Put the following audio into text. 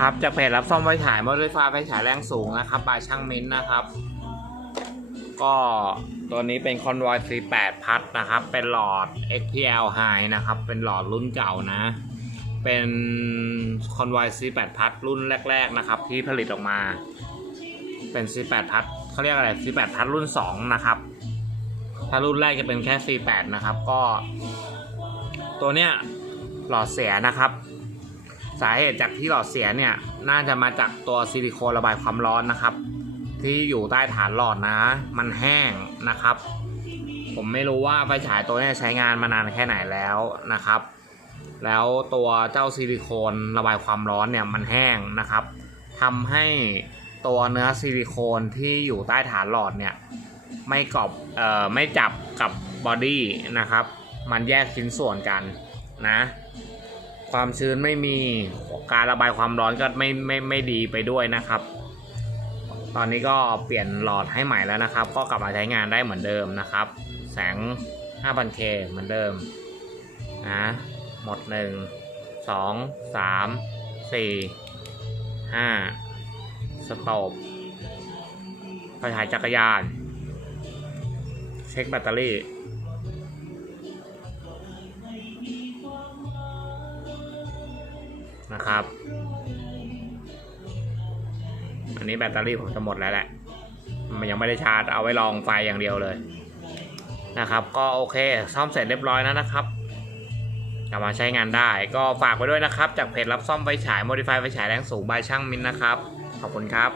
ครับจากเพจรับซ่อมไฟฉายมอเตอร์ไฟฟ้าไฟฉายแรงสูงนะครับบายช่างมิ้นท์นะครับ ก็ตัวนี้เป็น Convoy C8 พัดนะครับ เป็นหลอด XPL High นะครับ เป็นหลอดรุ่นเก่านะ เป็น Convoy C8 พัดรุ่นแรก ๆนะครับ ที่ผลิตออกมา เป็น C8 พัดเขาเรียกอะไร C8 พัดรุ่น2นะครับ ถ้ารุ่นแรกจะเป็นแค่ C8 นะครับ ก็ ตัวเนี้ยหลอดเสียนะครับ สาเหตุจากที่หลอดเสียเนี่ยน่าจะมาจากตัวซิลิโคนระบายความร้อนนะครับ ที่อยู่ใต้ฐานหลอดนะ มันแห้งนะครับ ผมไม่รู้ว่าไฟฉายตัวนี้ใช้งานมานานแค่ไหนแล้วนะครับ แล้วตัวเจ้าซิลิโคนระบายความร้อนเนี่ยมันแห้งนะครับทำให้ตัวเนื้อซิลิโคนที่อยู่ใต้ฐานหลอดเนี่ยไม่กรอบเอ่อไม่จับกับบอดี้นะครับ มันแยกชิ้นส่วนกันนะ ความชื้นไม่มีการระบายความร้อนก็ไม่ไม่ไม่ดีไปด้วยนะครับ ตอนนี้ก็เปลี่ยนหลอดให้ใหม่แล้วนะครับ ก็กลับมาใช้งานได้เหมือนเดิมนะครับ แสง 5,000K เหมือนเดิมนะหมด 1 2 3 4 5สโตบไฟฉายจักรยาน เช็คแบตเตอรี่ นะครับ อันนี้แบตเตอรี่ผมจะหมดแล้วแหละ มันยังไม่ได้ชาร์จเอาไว้ลองไฟอย่างเดียวเลยนะครับ ก็โอเคซ่อมเสร็จเรียบร้อยแล้วนะครับกลับมาใช้งานได้ ก็ฝากไว้ด้วยนะครับ จากเพจรับซ่อมไฟฉาย Modify ไฟฉายแรงสูงบายช่างมินนะครับ ขอบคุณครับ